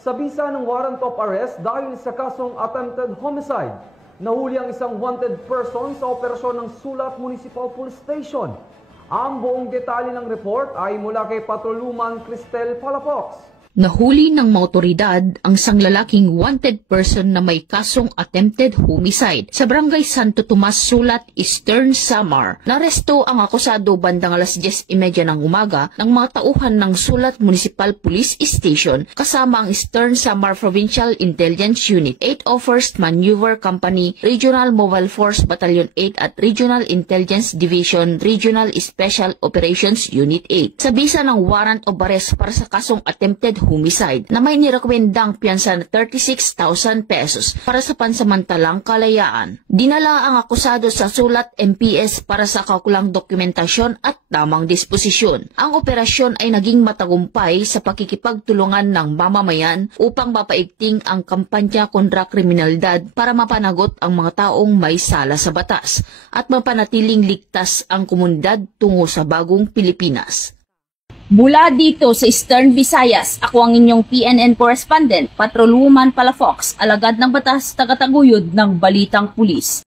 Sa bisa ng warrant of arrest dahil sa kasong attempted homicide, nahuli ang isang wanted person sa operasyon ng Sulat Municipal Police Station. Ang buong detalye ng report ay mula kay Patrolwoman Cristel Palafox. Nahuli ng mga otoridad ang isang lalaking wanted person na may kasong attempted homicide sa Barangay Santo Tomas, Sulat, Eastern Samar. Naresto ang akusado bandang alas 10:30 ng umaga ng mga tauhan ng Sulat Municipal Police Station kasama ang Eastern Samar Provincial Intelligence Unit, 801st Maneuver Company, Regional Mobile Force Battalion 8 at Regional Intelligence Division, Regional Special Operations Unit 8. Sa bisa ng warrant of arrest para sa kasong attempted homicide na may nirekomendang piyansa na 36,000 pesos para sa pansamantalang kalayaan. Dinala ang akusado sa Sulat MPS para sa kaukulang dokumentasyon at tamang disposisyon. Ang operasyon ay naging matagumpay sa pakikipagtulungan ng mamamayan upang mapaigting ang kampanya kontra kriminalidad para mapanagot ang mga taong may sala sa batas at mapanatiling ligtas ang komunidad tungo sa bagong Pilipinas. Mula dito sa Eastern Visayas, ako ang inyong PNN correspondent, Patrolwoman Palafox, alagad ng batas, tagataguyod ng Balitang Pulis.